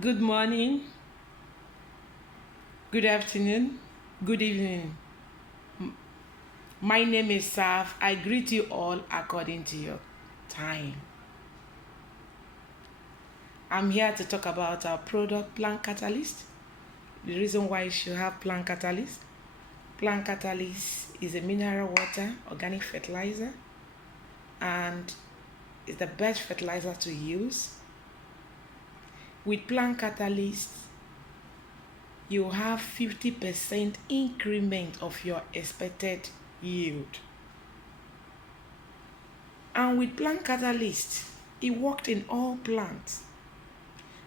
Good morning, good afternoon, good evening. My name is Saf. I greet you all according to your time. I'm here to talk about our product, Plant Catalyst. The reason why you should have Plant Catalyst. Plant Catalyst is a mineral water, organic fertilizer, and it's the best fertilizer to use. With Plant Catalyst, you have 50% increment of your expected yield. And with Plant Catalyst, it worked in all plants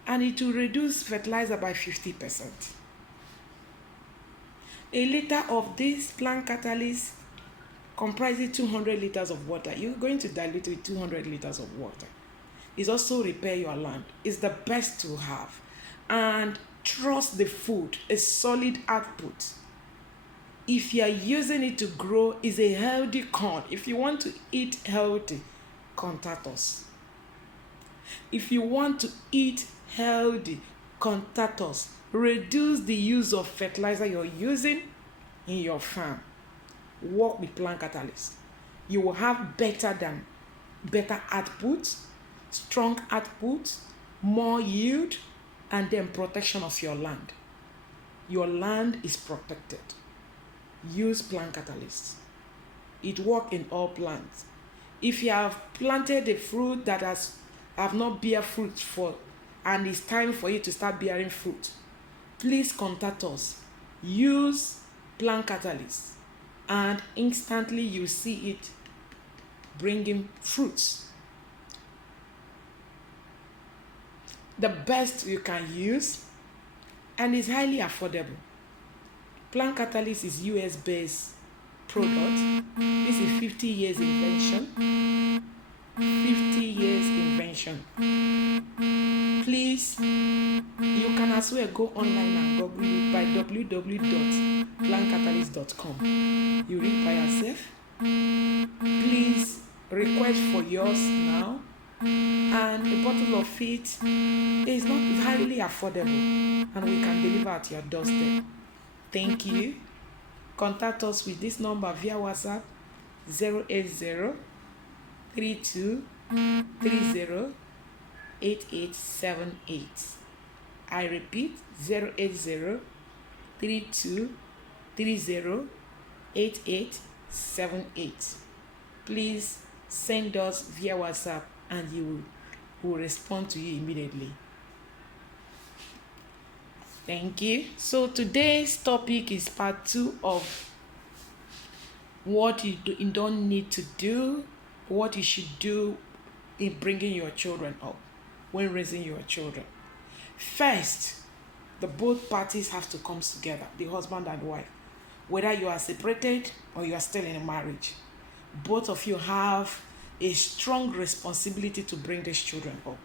and it will reduce fertilizer by 50%. A liter of this Plant Catalyst comprises 200 liters of water. You're going to dilute with 200 liters of water. It's also repair your land. It's the best to have. And trust the food, a solid output. If you are using it to grow, is a healthy corn. If you want to eat healthy, contact us. If you want to eat healthy, contact us. Reduce the use of fertilizer you're using in your farm. Work with Plant Catalyst. You will have better output, strong output, more yield, and then protection of your land. Your land is protected. Use Plant Catalyst. It works in all plants. If you have planted a fruit that have not bear fruit for, and it's time for you to start bearing fruit, please contact us. Use Plant Catalyst, and instantly you see it bringing fruits. The best you can use, and is highly affordable. Plant Catalyst is US based product. This is 50 years invention. 50 years invention. Please, you can as well go online and Google it by www.plantcatalyst.com. You read by yourself. Please request for yours now. And a bottle of it is not highly affordable, and we can deliver at your doorstep. Thank you. Contact us with this number via WhatsApp 080 32 30 8878. I repeat 080 32 30 8878. Please send us via WhatsApp and you will respond to you immediately. Thank you. So today's topic is part 2 of what you don't need to do, what you should do in bringing your children up, when raising your children. First, the both parties have to come together, the husband and wife. Whether you are separated or you are still in a marriage, both of you have a strong responsibility to bring these children up.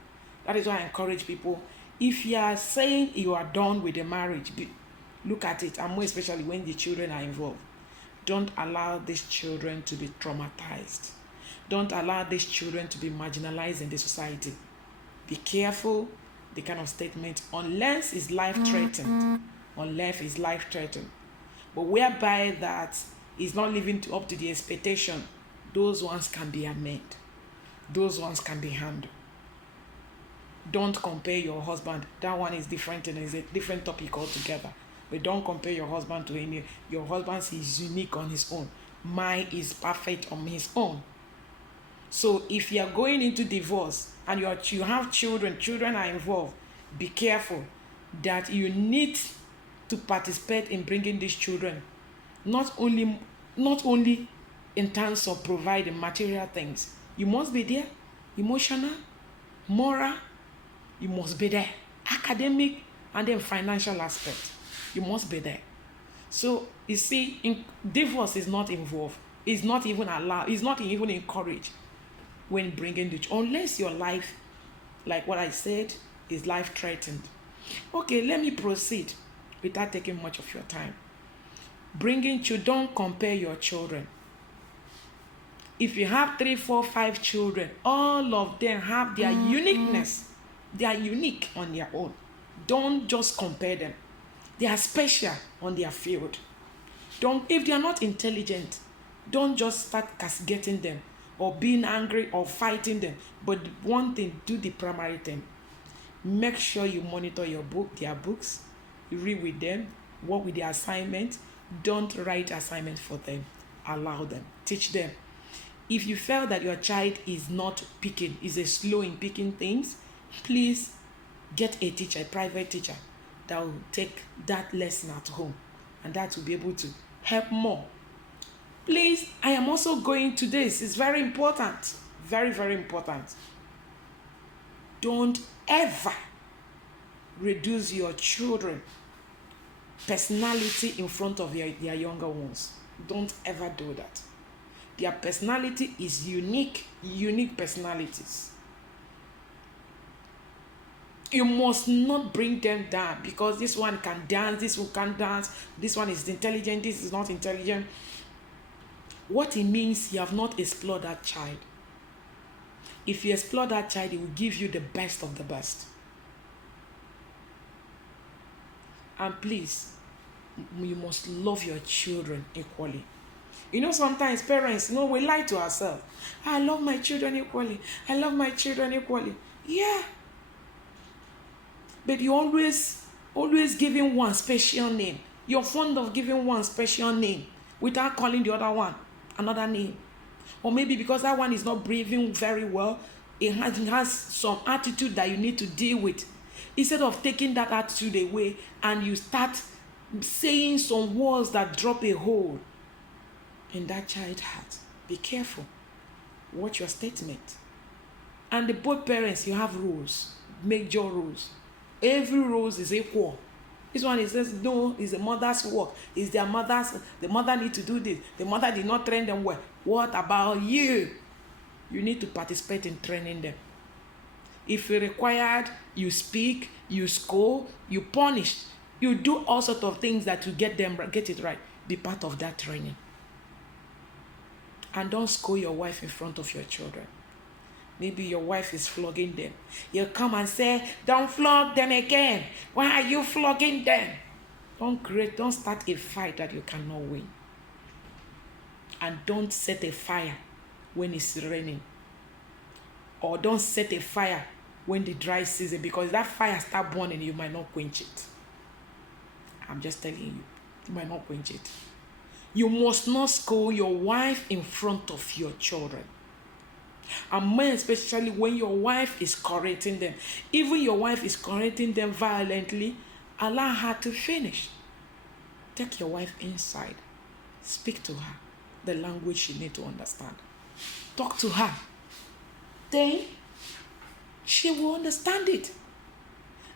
That is why I encourage people, if you are saying you are done with the marriage, look at it, and more especially when the children are involved. Don't allow these children to be traumatized. Don't allow these children to be marginalized in the society. Be careful the kind of statement, unless it's life-threatened. Unless it's life-threatened. But whereby that is not living up to the expectation, those ones can be amended. Those ones can be handled. Don't compare your husband. That one is different and is a different topic altogether. But don't compare your husband to any. Your husband is unique on his own. Mine is perfect on his own. So if you are going into divorce and you have children are involved, be careful that you need to participate in bringing these children. Not only in terms of providing material things. You must be there. Emotional, moral, you must be there. Academic, and then financial aspect. You must be there. So, you see, divorce is not involved. It's not even allowed. It's not even encouraged when bringing the unless your life, like what I said, is life-threatened. Okay, let me proceed without taking much of your time. Bringing children, don't compare your children. If you have 3, 4, 5 children, all of them have their uniqueness. They are unique on their own. Don't just compare them. They are special on their field. If they are not intelligent, don't just start castigating them or being angry or fighting them. But one thing, do the primary thing. Make sure you monitor their books, you read with them, work with their assignment. Don't write assignment for them. Allow them, teach them. If you feel that your child is not picking, is a slow in picking things, please get a teacher, a private teacher that will take that lesson at home, and that will be able to help more. Please, I am also going to this. It's very important. Very, very important. Don't ever reduce your children personality in front of their younger ones. Don't ever do that. Their personality is unique personalities. You must not bring them down because this one can dance, this one can't dance, this one is intelligent, this is not intelligent. What it means, you have not explored that child. If you explore that child, it will give you the best of the best. And please, you must love your children equally. Sometimes parents, we lie to ourselves. I love my children equally. I love my children equally. Yeah. But you always giving one special name. You're fond of giving one special name without calling the other one another name. Or maybe because that one is not breathing very well, it has some attitude that you need to deal with. Instead of taking that attitude away and you start saying some words that drop a hole in that child's heart. Be careful. Watch your statement. And both parents, you have rules, major rules. Every rule is equal. This one is says no, it's the mother's work. It's their mother's. The mother need to do this. The mother did not train them well. What about you? You need to participate in training them. If you're required, you speak, you scold, you punish, you do all sorts of things that to get it right. Be part of that training. And don't scold your wife in front of your children. Maybe your wife is flogging them. You come and say, don't flog them again. Why are you flogging them? Don't start a fight that you cannot win. And don't set a fire when it's raining. Or don't set a fire when the dry season, because that fire start burning, you might not quench it. I'm just telling you, you might not quench it. You must not scold your wife in front of your children. And more especially when your wife is correcting them. Even your wife is correcting them violently, allow her to finish. Take your wife inside. Speak to her the language she needs to understand. Talk to her. Then she will understand it.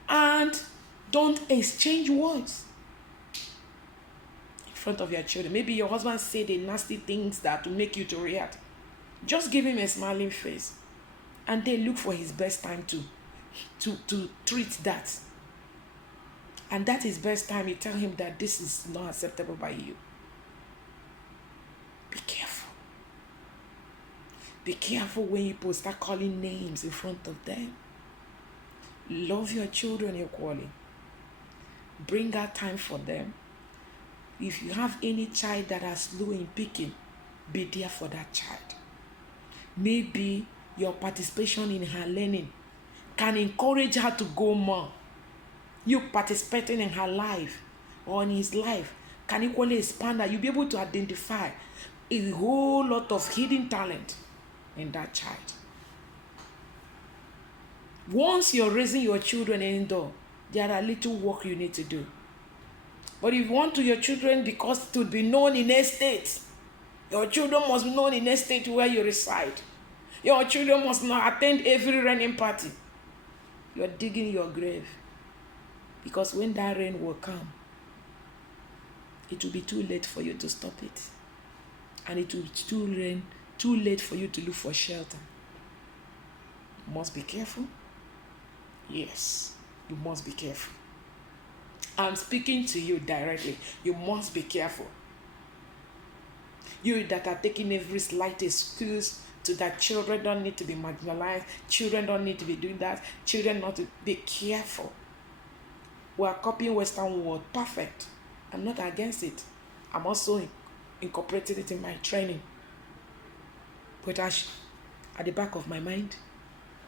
And don't exchange words in front of your children. Maybe your husband said the nasty things that will make you to react. Just give him a smiling face and then look for his best time to treat that. And that is best time you tell him that this is not acceptable by you. Be careful. Be careful when you start calling names in front of them. Love your children equally. Bring out time for them. If you have any child that are slow in picking, be there for that child. Maybe your participation in her learning can encourage her to go more. You participating in her life or in his life can equally expand her. You'll be able to identify a whole lot of hidden talent in that child. Once you're raising your children indoor, there are little work you need to do. But if you want your children because to be known in a state, your children must be known in a state where you reside. Your children must not attend every raining party. You're digging your grave. Because when that rain will come, it will be too late for you to stop it. And it will be too late for you to look for shelter. You must be careful. Yes, you must be careful. I'm speaking to you directly. You must be careful. You that are taking every slight excuse to that children don't need to be marginalized, children don't need to be doing that, children not to be careful. We are copying Western world. Perfect. I'm not against it. I'm also incorporating it in my training. But at the back of my mind,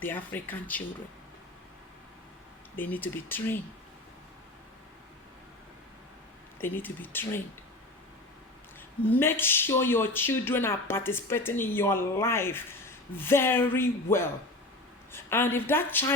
the African children, they need to be trained. They need to be trained. Make sure your children are participating in your life very well. And if that child